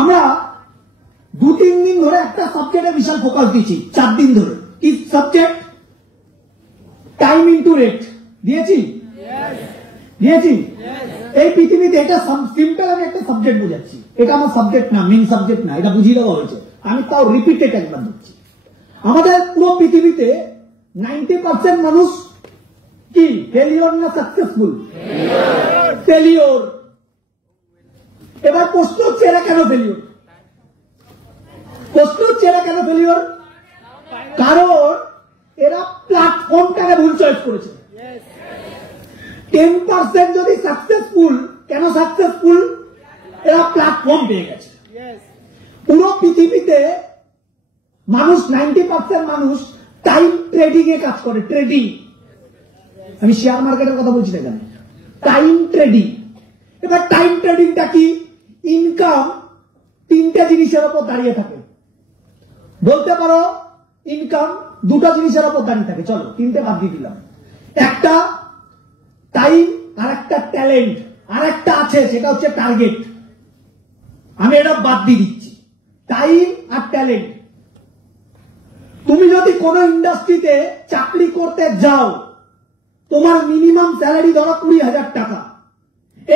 আমরা 2-3 দিন ধরে একটা সাবজেক্টে বিশাল ফোকাস দিচ্ছি, 4 দিন ধরে। কি সাবজেক্ট? Time into rate. দিয়েছি? দিয়েছি। এই পৃথিবীতে এটা সিম্পল, আমি একটা সাবজেক্ট বোঝাচ্ছি, এটা আমার সাবজেক্ট না, মেন সাবজেক্ট না, এটা বুঝিয়ে দেওয়া হয়েছে, আমি তাও রিপিটেড একবার দিচ্ছি। আমাদের পুরো পৃথিবীতে 90% মানুষ কি ফেলিওর না সাকসেসফুল? ফেলিওর। এবার প্রশ্ন হচ্ছে এরা কেন ফেলিওর? প্রশ্ন হচ্ছে এরা কেন ফেলিওর? কারণ এরা প্ল্যাটফর্মটাকে ভুল চয়েস করেছে। 10% যদি সাকসেসফুল, কেন সাকসেসফুল? এরা প্ল্যাটফর্ম পেয়ে গেছে। পুরো পৃথিবীতে মানুষ 90% মানুষ টাইম ট্রেডিং এ কাজ করে। ট্রেডিং, আমি শেয়ার মার্কেটের কথা বলছি না এখানে, টাইম ট্রেডিং। এবার টাইম ট্রেডিংটা কি? ইনকাম 3টে জিনিসের উপর দাঁড়িয়ে থাকে। বলতে পারো ইনকাম 2টা জিনিসের উপর দাঁড়িয়ে থাকে, চলো 3টে বাদ দিয়ে দিলাম। একটা টাইম, আর একটা ট্যালেন্ট, আর একটা আছে সেটা হচ্ছে টার্গেট। আমি এটা বাদ দিয়ে দিচ্ছি, টাইম আর ট্যালেন্ট। তুমি যদি কোন ইন্ডাস্ট্রিতে চাকরি করতে যাও, তোমার মিনিমাম স্যালারি ধরো 20,000 টাকা।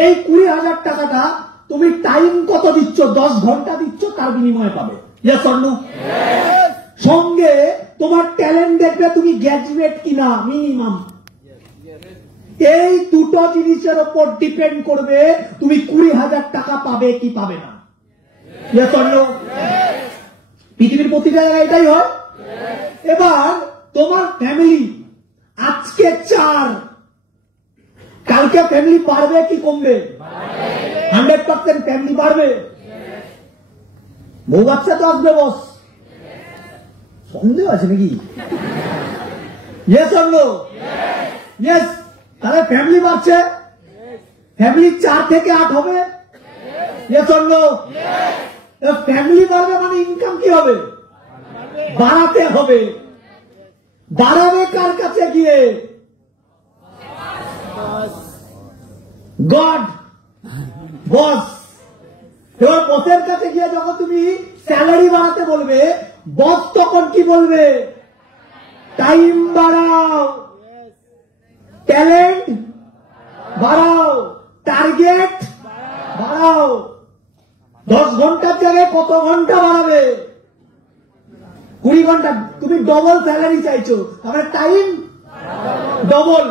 এই 20,000 টাকাটা তুমি টাইম কত দিচ্ছ? 10 ঘন্টা দিচ্ছ, তার বিনিময়ে পাবে। Yes or no? সঙ্গে তোমার ট্যালেন্ট দেখবে তুমি গ্র্যাজুয়েট কিনা, মিনিমাম। এই দুটো জিনিসের উপর ডিপেন্ড করবে তুমি 20,000 টাকা পাবে কি পাবে না। Yes or no? পৃথিবীর প্রতিটা জায়গায় এটাই হয়। এবার তোমার ফ্যামিলি আজকে 4, কালকে ফ্যামিলি বাড়বে কি কমবে? 100% ফ্যামিলি বাড়বে। বউ বাচ্চা তো আসবে বস, সন্দেহ আছে নাকি? Yes or no? ইয়েস। তাহলে ফ্যামিলি বাড়ছে, ফ্যামিলি 4 থেকে 8 হবে। Yes or no? ফ্যামিলি বাড়বে মানে ইনকাম কি হবে? বাড়াতে হবে। বাড়াবে কার কাছে গিয়ে? গড, বস। এবার বসের কাছে গিয়ে যখন তুমি স্যালারি বাড়াতে বলবে, বস তখন কি বলবে? টাইম বাড়াও, ট্যালেন্ট বাড়াও, টার্গেট বাড়াও। 10 ঘন্টার জায়গায় কত ঘন্টা বাড়াবে? 20 ঘন্টা। তুমি ডবল স্যালারি চাইছো, তাহলে টাইম ডবল,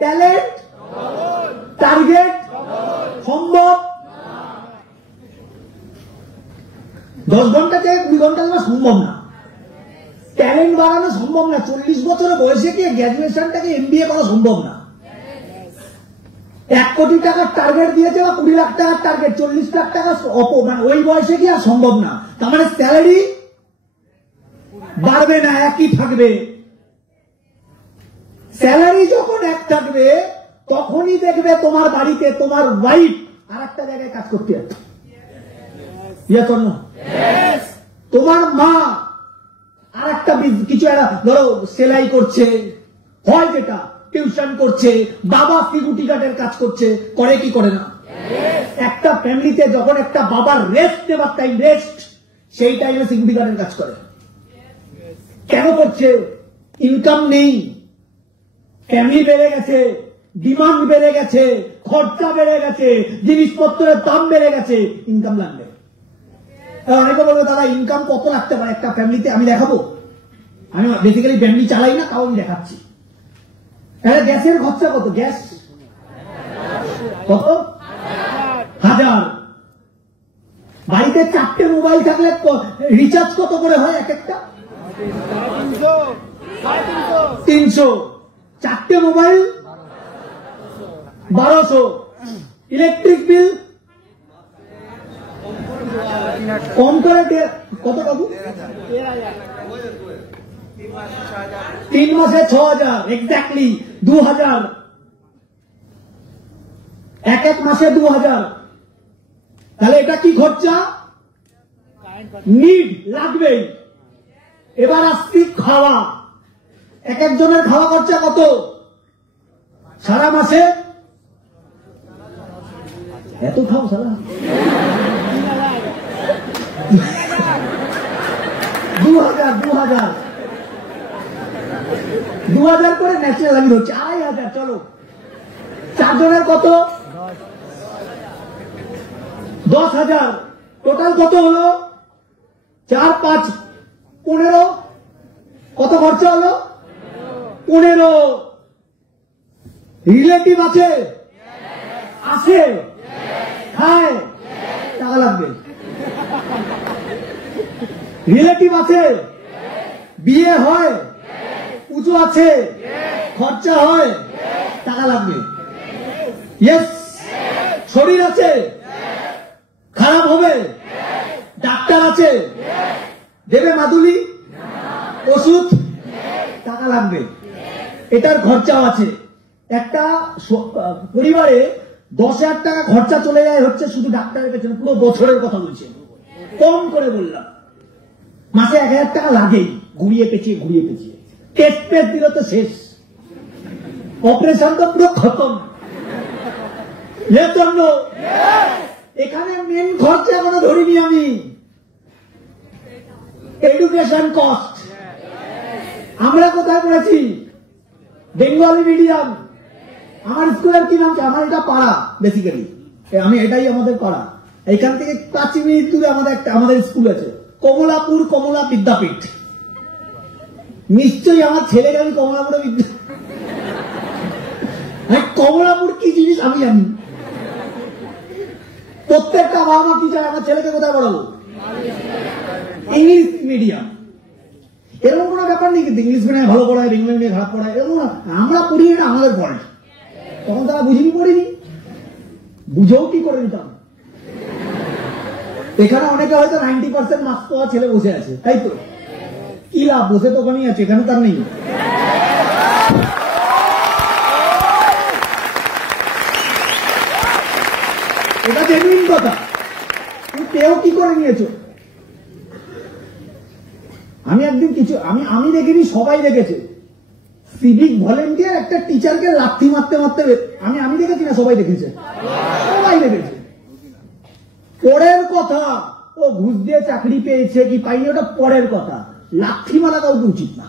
ট্যালেন্ট, টার্গেট সম্ভব? 10 ঘন্টা থেকে 20 ঘন্টা দেওয়া সম্ভব না। ট্যালেন্ট বাড়ানো সম্ভব না। 40 বছরের বয়সে কি গ্র্যাজুয়েশনটাকে MBA করা সম্ভব না। 1 কোটি টাকার টার্গেট দিয়েছে বা 20 লাখ টাকার টার্গেট, 40 লাখ টাকা মানে ওই বয়সে কি আর সম্ভব না। তার মানে স্যালারি বাড়বে না, একই থাকবে। স্যালারি যখন এক থাকবে তখনই দেখবে তোমার বাড়িতে তোমার ওয়াইফ আর একটা জায়গায় কাজ করতে যাচ্ছে। তোমার মা আর একটা কিছু একটা ধরো সেলাই করছে, হয় যেটা টিউশন করছে, বাবা সিকিউরিটি গার্ডের কাজ করছে, করে কি করে না? একটা ফ্যামিলিতে যখন একটা বাবার রেস্ট নেবার টাইম, রেস্ট, সেই টাইমে সিকিউরিটি গার্ডের কাজ করে। কেন করছে? ইনকাম নেই, ফ্যামিলি বেড়ে গেছে, ডিমান্ড বেড়ে গেছে, খরচা বেড়ে গেছে, জিনিসপত্রের দাম বেড়ে গেছে, ইনকাম লাগবে। অনেকে বলবে দাদা ইনকাম কত রাখতে পারে একটা ফ্যামিলিতে? আমি দেখাবো। আমি বেসিক্যালি ফ্যামিলি চালাই না, তাও আমি দেখাচ্ছি। গ্যাসের খরচা কত? গ্যাস কত? 1000। বাড়িতে 4টে মোবাইল থাকলে রিচার্জ কত করে হয় এক একটা? 300। 4টে মোবাইল 1200। ইলেকট্রিক বিল কম করে কত বাবু? 3 মাসে 6000, এক্স্যাক্টলি 2000। এক মাসে 2000। তাহলে এটা কি খরচা? নিড, লাগবেই। এবার আসছি খাওয়া। এক একজনের খাওয়া খরচা কত সারা মাসে? এত খাও সারা? $2000 করে ন্যাশনাল আমি হচ্ছে 2500। চলো 4 জনের কত? 10,000। টোটাল কত হলো? 4, 5, 15। কত খরচা হলো? 15। রিলেটিভ আছে? আছে? হ্যাঁ, টাকা লাগবে। রিলেটিভ আছে? বিয়ে হয়? পুজো আছে? খরচা হয়? টাকা লাগবে। ইয়েস। শরীর আছে? খারাপ হবে? ডাক্তার আছে? দেবে মাদুলি? ওষুধ? টাকা লাগবে। এটার খরচাও আছে। একটা পরিবারে 10,000 টাকা খরচা চলে যায় হচ্ছে শুধু ডাক্তারের পেছনে, পুরো বছরের কথা বলছে, কম করে বললাম। মাসে 1,000 টাকা লাগেই, ঘুরিয়ে পেঁচিয়ে। টেস্ট পেস্ট দিল তো শেষ, অপারেশন তো পুরো খতম। এখানে মেন খরচা এখনো ধরিনি আমি, এডুকেশন কস্ট। আমরা কোথায় পড়েছি? Bengali medium. আমার স্কুলের কি নাম? আমার এটা পাড়া, বেসিক্যালি আমি এটাই আমাদের পাড়া। এখান থেকে 5 মিনিট দূরে আমাদের স্কুল আছে, কমলাপুর কমলা বিদ্যাপীঠ। নিশ্চয়ই আমার ছেলেকে আমি কমলাপুরে কমলাপুর কি জিনিস আমি জানি। প্রত্যেকটা বাবা মা কি চায় আমার ছেলেকে কোথায় পড়াবো? English medium. এরকম কোনো ব্যাপার নেই কিন্তু ইংলিশ মিডিয়ামে ভালো পড়ায়, বেঙ্গলি মিডিয়ামে খারাপ পড়ায়, এরকম আমরা পড়ি, এটা আমাদের ফল্ট। তখন তারা পড়িনি, বুঝেও কি করে নিতাম। এখানে অনেকে হয়তো 90% মার্কস পাওয়া ছেলে বসে আছে, তাই তো? কি লাভ? বসে তো ওখানেই আছে, এখানে তার নেই। এটা জেনুইন কথা। তুমি পেয়েও কি করে নিয়েছো? আমি একদিন আমি দেখিনি, সবাই দেখেছে। সিভিক ভলেন্টিয়ার একটা টিচারকে লাথি মারতে আমি দেখেছি না, সবাই দেখেছে। পরের কথা, ও ঘুষ দিয়ে চাকরি পেয়েছে কি পাইনি ওটা পরের কথা। লাথি মারা কাউকে উচিত না,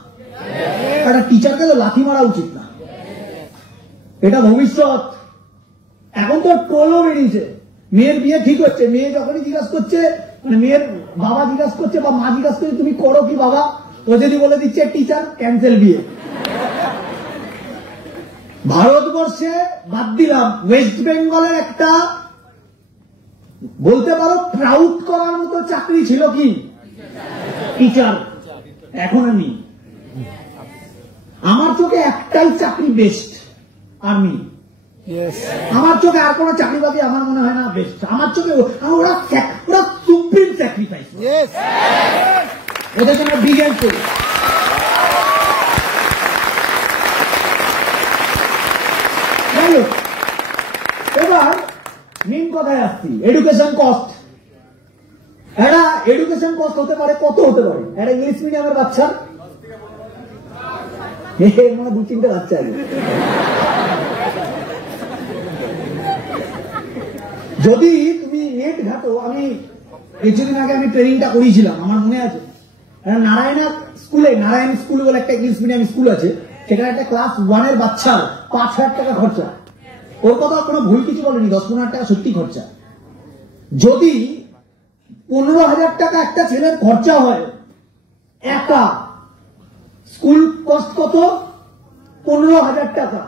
একটা টিচারকে তো লাথি মারা উচিত না। এটা ভবিষ্যৎ। এখন তো ট্রোলও বেরিয়েছে। মেয়ের বিয়ে ঠিক হচ্ছে, মেয়ে যখনই জিজ্ঞাসা করছে, মানে মেয়ের বাবা জিজ্ঞাসা করছে বা মা জিজ্ঞাসা করছে তুমি করো কি বাবা, ও যদি বলে দিচ্ছে টিচার, ক্যান্সেল বিয়ে। ভারতবর্ষে বাদ দিলাম, ওয়েস্ট বেঙ্গলের একটা বলতে পারো প্রাউড করার মতো চাকরি ছিল কি? টিচার। এখন আমি, আমার চোখে একটাই চাকরি বেস্ট, আর্মি। আমার চোখে আর কোন চাকরি বাকরি আমার মনে হয় না বেস্ট। আমার চোখে ওরা সুপ্রিম স্যাক্রিফাইস, ওদের জন্য ব্রিগেড করি। এবার মেন কথায় আসছি, এডুকেশন কস্ট। একটা এডুকেশন কস্ট হতে পারে, কত হতে পারে? একটা ইংলিশ মিডিয়ামের বাচ্চা, মানে 2-3টে বাচ্চা আছে, যদি তুমি নেট ঘাটো। আমি কিছুদিন আগে আমি ট্রেনিংটা করিয়েছিলাম, আমার মনে আছে। নারায়ণ স্কুল বলে একটা ইংলিশ মিডিয়াম স্কুল আছে, সেখানে একটা ক্লাস 1-এর বাচ্চার 5,000 টাকা খরচা। ওর কথা কোনো ভুল কিছু বলেনি, 10-15 টাকা সত্যি খরচা। যদি 15,000 টাকা একটা ছেলের খরচা হয়, একটা স্কুল কস্ট কত? 15,000 টাকা।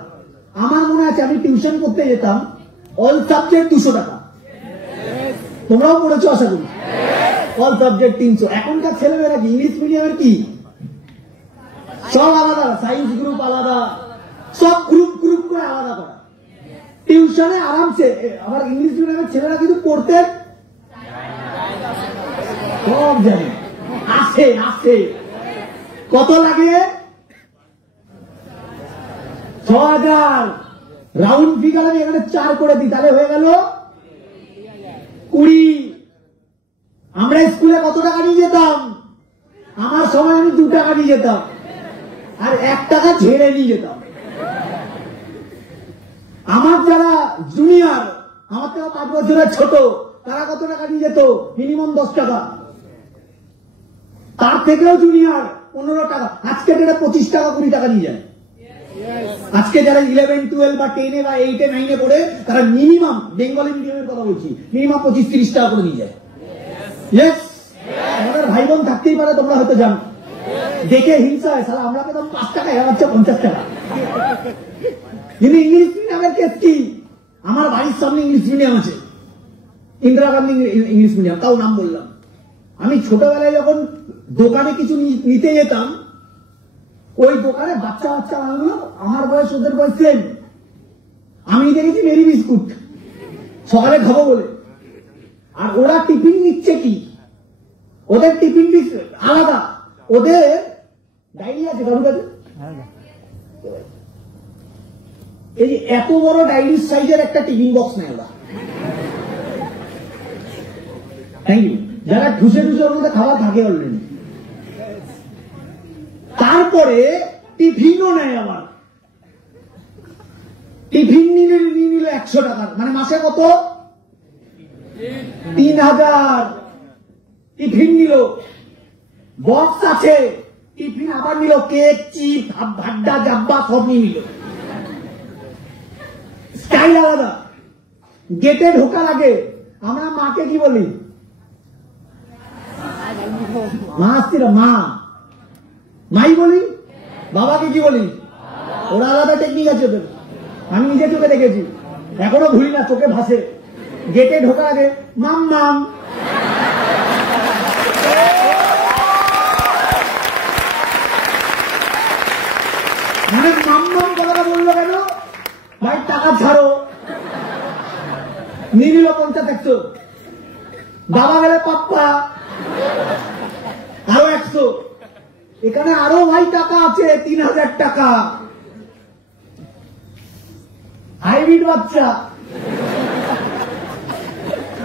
আমার মনে আছে আমি টিউশন করতে যেতাম, অল সাবজেক্ট 200 টাকা। তোমরাও পড়েছো আশা করি। All subject 300। এখনকার ছেলেমেয়েরা কি ইংলিশ মিডিয়ামের কি সব আলাদা, সায়েন্স গ্রুপ আলাদা, সব গ্রুপ করে আলাদা করা। টিউশনে আরামসে। আবার ইংলিশ মিডিয়ামের ছেলেরা কিন্তু পড়তে সব জানে, আসে। কত লাগে? 6,000। রাউন্ড ফিগার আমি এখানে 4 করে দিই, তাহলে হয়ে গেল 20। আমরা স্কুলে কত টাকা নিয়ে যেতাম? আমার সময় আমি 2 টাকা নিয়ে যেতাম, আর 1 টাকা ঝেড়ে নিয়ে যেতাম। আমার যারা জুনিয়র, আমার থেকে 5 বছরের ছোট, তারা কত টাকা নিয়ে যেত? মিনিমাম 10 টাকা। তার থেকেও জুনিয়র 15 টাকা, আজকে যারা 25 টাকা 20 টাকা নিয়ে যায়। আজকে যারা 11, 12 বা 10 বা 8, 9 পড়ে তারা মিনিমাম, বেঙ্গলি মিডিয়ামের কথা বলছি, মিনিমাম 25-30 টাকা করে নিয়ে যায়। ইয়েস, আমাদের ভাই বোন থাকতেই পারে, তোমরা হয়তো জানো। দেখে হিংসা হয়, সালা আমরা পেতাম 5 টাকা, এরা হচ্ছে 50 টাকা। কিন্তু ইংলিশ মিডিয়ামের কেস কি? আমার বাড়ির সামনে ইংলিশ মিডিয়াম আছে, ইন্দিরা গান্ধী ইংলিশ মিডিয়াম, তাও নাম বললাম। আমি ছোটবেলায় যখন দোকানে কিছু নিতে যেতাম, ওই দোকানে বাচ্চা বাচ্চা আনলো, আমার বয়স ওদের বয়স সেম। আমি দেখেছি মেরি বিস্কুট সকালে খাবো বলে, আর ওরা টিফিন নিচ্ছে কি, ওদের টিফিন আলাদা, ওদের ডায়েরি আছে কারোর কাছে? এই যে এত বড় ডায়েরির সাইজের একটা টিফিন বক্স নেয় ওরা। Thank you. যারা ঠুসে ঠুসে ওর মধ্যে খাবার থাকে অলরেডি। তারপরে টিফিনও নেয় আবার, টিফিন নিয়ে নিল 100 টাকার, মানে মাসে কত? 3000 টিফিন নিল। বক্স আছে, টিফিন আবার নিল, কেক, চিপ, ভাড্ডা, জাব্বা সব নিয়ে নিল। স্টাইল আলাদা। গেটে ঢোকার আগে আমরা মাকে কি বলি? মা আসছিল, মা, মাই বলি। বাবাকে কি বলি? ওরা আলাদা টেকনিক আছে ওদের, আমি নিজে চোখে দেখেছি, এখনো ভুলি না, চোখে ভাসে। গেটে ঢোকার আগে মাম মাম, মানে মাম মাম কথাটা বললো কেন? ভাই টাকা ছাড়ো। নিয়ে নিল 50-100, বাবা গেলে পাপ্পা আরো 100, এখানে আরো ভাই টাকা আছে 3000 টাকা। হাইব্রিড বাচ্চা।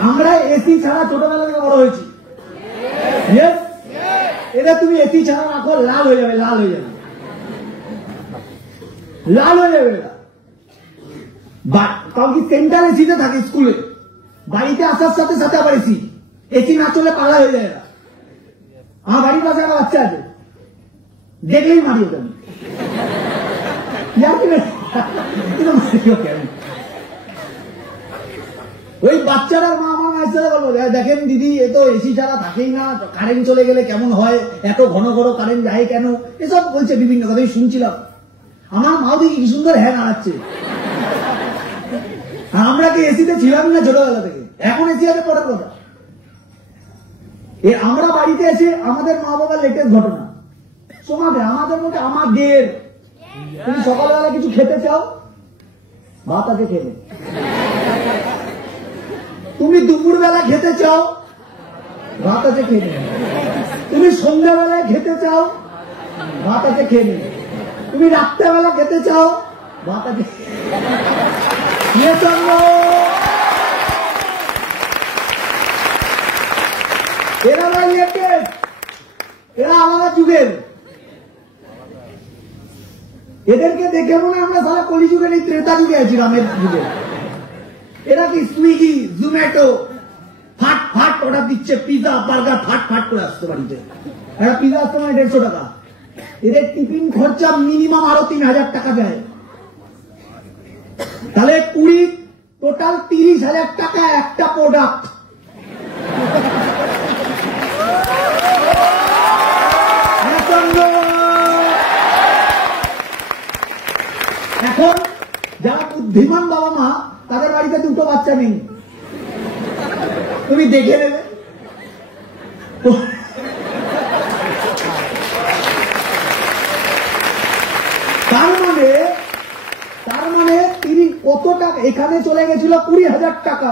আমরা এসি ছাড়া ছোটবেলা থেকে বড় হয়েছি। এটা তুমি এসি ছাড়া রাখো, লাল হয়ে যাবে, লাল হয়ে যাবে, লাল হয়ে যাবে। কারণ কি সেন্টার এসিতে থাকে স্কুলে, বাড়িতে আসার সাথে সাথে আবার এসি, এসি না চলে পাগলা হয়ে যায়। আমার বাড়ির পাশে একটা বাচ্চা আছে, দেখলেই মারি ওটা। ওই বাচ্চাটার মা আমার মায়ের সাথে বলবো, দেখেন দিদি, এ তো এসি ছাড়া থাকেই না, কারেন্ট চলে গেলে কেমন হয়, এত ঘন ঘন কারেন্ট যায় কেন, এসব বলছে বিভিন্ন কথা শুনছিলাম। আমার মাও দেখি কি সুন্দর হ্যাঁ নাড়াচ্ছে। আমরা কি এসিতে ছিলাম না ছোটবেলা থেকে? এখন এসি আছে পরের কথা। আমরা বাড়িতে এসে আমাদের মা বাবার লেটেস্ট ঘটনা শোনাবে, আমাদের মধ্যে আমাদের। তুমি সকালবেলা কিছু খেতে চাও, ভাত আছে খেলে। তুমি দুপুরবেলা খেতে চাও, ভাত আছে খেলে। তুমি সন্ধ্যাবেলায় খেতে চাও, ভাত আছে খেলে। তুমি রাত্রেবেলা খেতে চাও, ভাত আছে। এরা এরা আলাদা যুগের। এদেরকে দেখে মনে আমরা সারা কলিযুগে নেই, ত্রেতা যুগে আছি, রামের যুগে। এরা কি সুইগি, জোম্যাটো, ফাট ফাট অর্ডার দিচ্ছে, পিজা, বার্গার ফাট ফাট করে আসতে বাড়িতে। একটা পিজা আসতে মানে 150 টাকা। এদের টিফিন খরচা মিনিমাম আরো 3000 টাকা দেয়। তাহলে 20, টোটাল 30,000 টাকা একটা প্রোডাক্ট। এখন যারা বুদ্ধিমান বাবা মা, তাদের বাড়িতে 2টো বাচ্চা নেই, তুমি দেখে নেবে। তার মানে তিনি কত টাকা এখানে চলে গেছিল? 20,000 টাকা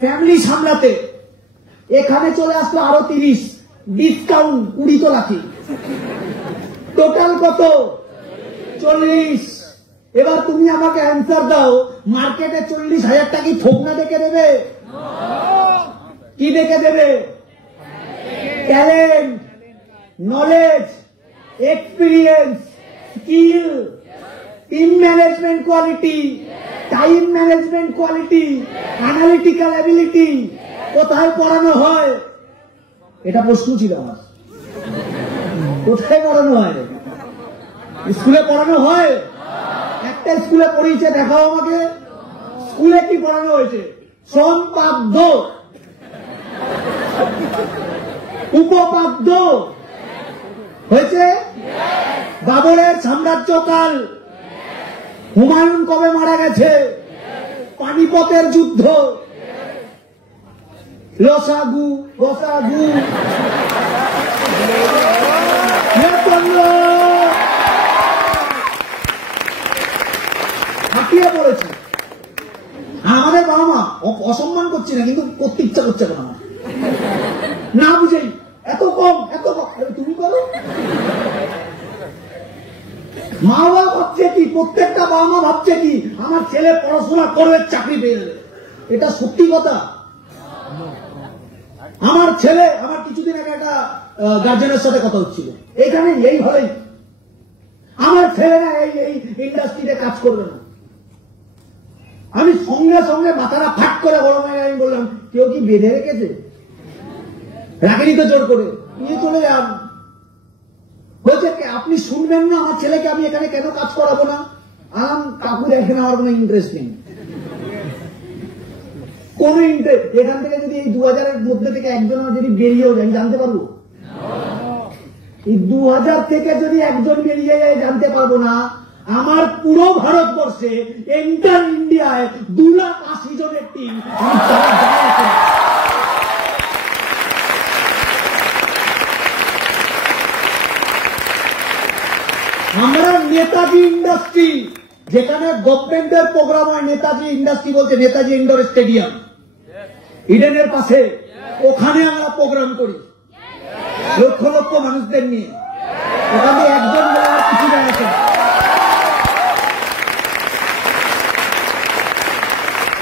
ফ্যামিলি সামলাতে, এখানে চলে আসলো আরো 30, ডিসকাউন্ট 20 তো লাখি, টোটাল কত? 40। এবার তুমি আমাকে অ্যান্সার দাও, মার্কেটে 40,000 টাকা থোক না ডেকে দেবে? কি ডেকে দেবে? Talent, knowledge, experience, skill, team management quality, time management quality, analytical ability কোথায় পড়ানো হয়? এটা প্রশ্ন ছিল আমার। কোথায় পড়ানো হয়? স্কুলে পড়ানো হয়? একটা স্কুলে পড়িয়েছে, দেখাও আমাকে। স্কুলে কি পড়ানো হয়েছে? সম্পাদ্য, উপপাদ্য হয়েছে। বাবরের সাম্রাজ্যকাল, হুমায়ুন কবে মারা গেছে, পানিপথের যুদ্ধ, লসাগু গসাগু, হাঁটিয়ে পড়েছে। আমাদের বাবা মা, অসম্মান করছি না, কিন্তু করতে ইচ্ছা করছে না, না বুঝেই এত কম এত কম। তুমি বলো, মা বাবা ভাবছে কি, প্রত্যেকটা বাবা মা ভাবছে কি, আমার ছেলে পড়াশোনা করবে, চাকরি পেয়ে যাবে। এটা সত্যি কথা? আমার ছেলে, আমার কিছুদিন আগে একটা গার্জেনের সাথে কথা হচ্ছিল, এইখানে এইভাবেই, আমার ছেলে না এই ইন্ডাস্ট্রিতে কাজ করবে না। আমি সঙ্গে সঙ্গে মাথাটা ফাট করে গরম হয়ে আমি বললাম, কেউ কি বেঁধে রেখেছে? রাখেনি তো জোর করে, নিয়ে চলে যান। বলছে আপনি শুনবেন না আমার ছেলেকে আমি এখানে কেন কাজ করাবো না? কাকুর এখানে আমার কোনো ইন্টারেস্ট নেই, কোন ইন্টারেস্ট। এখান থেকে যদি এই 2000-এর মধ্যে থেকে একজন যদি বেরিয়েও যায়, জানতে পারবো? এই 2000 থেকে যদি একজন বেরিয়ে যায় জানতে পারবো না। আমার পুরো ভারতবর্ষে, এন্টার ইন্ডিয়ায় 2,80,000 জনের টিম। আমরা নেতাজি ইন্ডাস্ট্রি, যেখানে গভর্নমেন্টের প্রোগ্রাম হয়, নেতাজি ইন্ডাস্ট্রি বলতে নেতাজি ইন্ডোর স্টেডিয়াম ইডেনের পাশে, ওখানে আমরা প্রোগ্রাম করি লক্ষ লক্ষ মানুষদের নিয়ে। ওখানে একজন কিছু যায় আছে।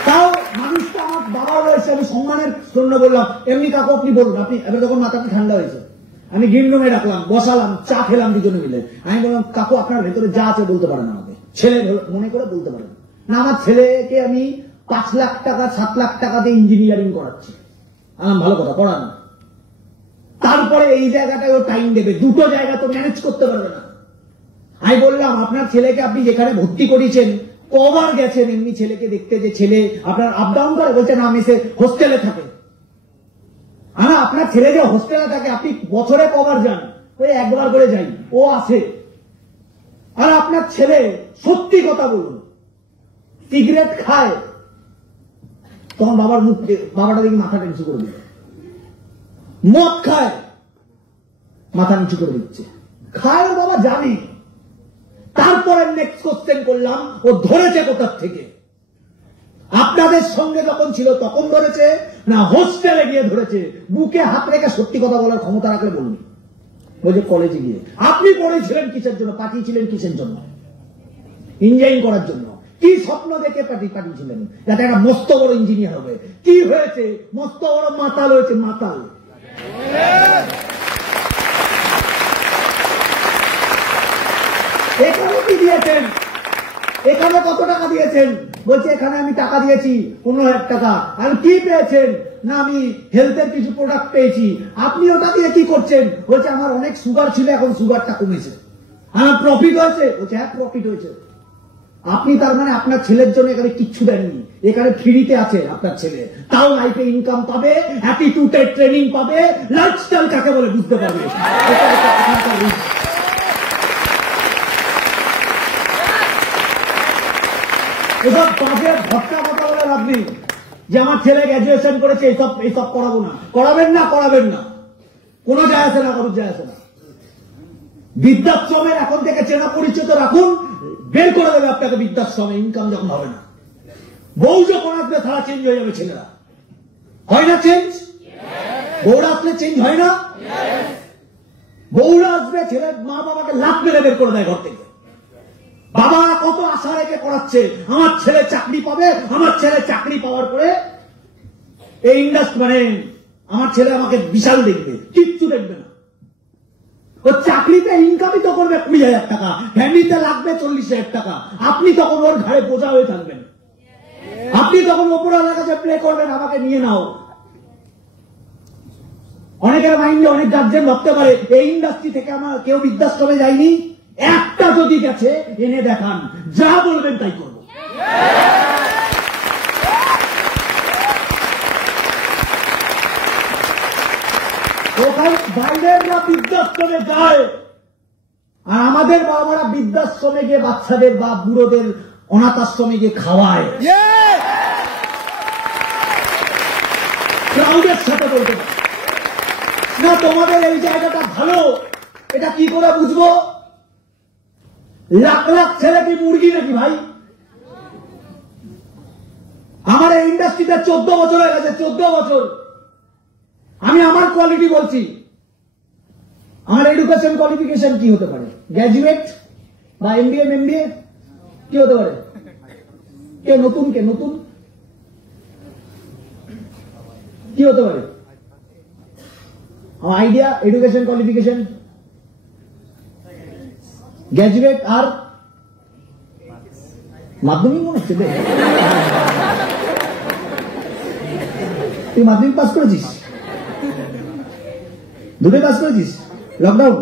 তাও মানুষটা আমার বাবার রয়েছে, আমি সম্মানের জন্য বললাম, এমনি কাকু আপনি বলুন, আপনি এবার তখন মাথাটা ঠান্ডা হয়েছে। আমি গ্রিন রুমে ডাকলাম, বসালাম, চা খেলাম দুজনে মিলে। আমি বললাম, কাকু আপনার ভেতরে যা আছে বলতে পারেন আমাকে, ছেলে মনে করে বলতে পারেন না। আমার ছেলেকে আমি 5 লাখ টাকা 7 লাখ টাকা দিয়ে ইঞ্জিনিয়ারিং করাচ্ছি। ভালো কথা, পড়ান। তারপরে এই জায়গাটায় ও টাইম দেবে, দুটো জায়গা তো ম্যানেজ করতে পারবে না। আমি বললাম, আপনার ছেলেকে আপনি যেখানে ভর্তি করিয়েছেন কবার গেছেন এমনি ছেলেকে দেখতে, যে ছেলে আপনার আপ ডাউন করে? বলছে না, আমি সে হোস্টেলে থাকে। আপনার ছেলে যে হোস্টেলে থাকে আপনি বছরে কবার যান? ওই একবার করে যাই, ও আসে। আর আপনার ছেলে, সত্যি কথা বলুন, সিগারেট খায়, তখন বাবার মুখ, বাবাটা দেখি মাথা নিচু করে দিল। মদ খায়, মাথা নিচু করে দিচ্ছে। খায় বাবা জানি। তারপরে নেক্সট কোশ্চেন করলাম, ও ধরেছে কোথার থেকে? আপনাদের সঙ্গে যখন ছিল তখন ধরেছে, না হোস্টেলে গিয়ে ধরেছে? বুকে হাত রেখে সত্যি কথা বলার ক্ষমতা রাখলে বলুন। বলছে কলেজে গিয়ে। আপনি পড়েছিলেন কিসের জন্য? পাঠিয়েছিলেন কিসের জন্য? ইঞ্জিনিয়ারিং করার জন্য। কি স্বপ্ন দেখে পাঠিয়েছিলেন? যাতে একটা মস্ত বড় ইঞ্জিনিয়ার হবে। কি হয়েছে? মস্ত বড় মাতাল হয়েছে, মাতাল। এখানে কি দিয়েছেন? এখানে কত টাকা দিয়েছেন? বলছে এখানে আমি টাকা দিয়েছি 15,000 টাকা। আমি কি পেয়েছেন? না আমি হেলথের কিছু প্রোডাক্ট পেয়েছি। আপনি ওটা দিয়ে কি করছেন? বলছে আমার অনেক সুগার ছিল, এখন সুগারটা কমেছে। আমার প্রফিট হয়েছে? বলছে হ্যাঁ প্রফিট হয়েছে। আপনি তার মানে আপনার ছেলের জন্য এখানে কিচ্ছু দেননি, এখানে ফ্রিতে আছে আপনার ছেলে। তাও লাইফে ইনকাম পাবে, অ্যাটিটিউডের ট্রেনিং পাবে, লাইফস্টাইল কাকে বলে বুঝতে পারবে। এসব বাজে ভট্টা কথা বলে লাভ নেই যে আমার ছেলে গ্র্যাজুয়েশন করেছে, এইসব করাবো না। করাবেন না, করাবেন না, কোনো যায় আসে না, কারোর যায় আসে না। বৃদ্ধাশ্রমের এখন থেকে চেনা পরিচিত রাখুন, বের করে দেবে আপনাকে বৃদ্ধাশ্রমে, ইনকাম যখন হবে না। বউ যখন আসবে তারা চেঞ্জ হয়ে যাবে ছেলেরা। হয় না চেঞ্জ? বউরা আসলে চেঞ্জ হয় না? বউরা আসবে, ছেলের মা বাবাকে লাফ মেরে বের করে দেয় ঘর থেকে। বাবা কত আশা রেখে পড়াচ্ছে, আমার ছেলে চাকরি পাবে, আমার ছেলে চাকরি পাওয়ার পরে এই ইন্ডাস্ট্রি মানে আমার ছেলে আমাকে বিশাল দেখবে, কিচ্ছু দেখবে না। ও চাকরিতে ইনকামই তো করবে 20,000 টাকা, ফ্যামিলিতে লাগবে 40,000 টাকা। আপনি তখন ওর ঘাড়ে বোঝা হয়ে থাকবেন। আপনি তখন ওপরওয়ালার কাছে প্লে করবেন, আমাকে নিয়ে নাও। অনেকের মাইন্ডে অনেক গার্জেন ভাবতে পারে এই ইন্ডাস্ট্রি থেকে আমার কেউ বৃদ্ধাশ্রমে যায়নি, একটা যদি গেছে এনে দেখান, যা বলবেন তাই করবো। ওখানে বাইরেরা বৃদ্ধাশ্রমে যায় আর আমাদের বাবারা বৃদ্ধাশ্রমে গিয়ে বাচ্চাদের বা বুড়োদের অনাথ আশ্রমে গিয়ে খাওয়ায়। ক্রাউডের সাথে বলতে না তোমাদের এই জায়গাটা ভালো, এটা কি করে বুঝবো? লাখ লাখ ছেলে কি মুরগি নাকি ভাই? আমার এই ইন্ডাস্ট্রিতে 14 বছর হয়ে গেছে, 14 বছর। আমি আমার কোয়ালিটি বলছি। আমার এডুকেশন কোয়ালিফিকেশন কি হতে পারে? গ্র্যাজুয়েট বা MBA কি হতে পারে? কে নতুন কি হতে পারে? আমার আইডিয়া এডুকেশন কোয়ালিফিকেশন গ্র্যাজুয়েট আর মাধ্যমিক মনে হচ্ছে। তুই মাধ্যমিক পাস করেছিস? দুটোই পাস করেছিস? লকডাউন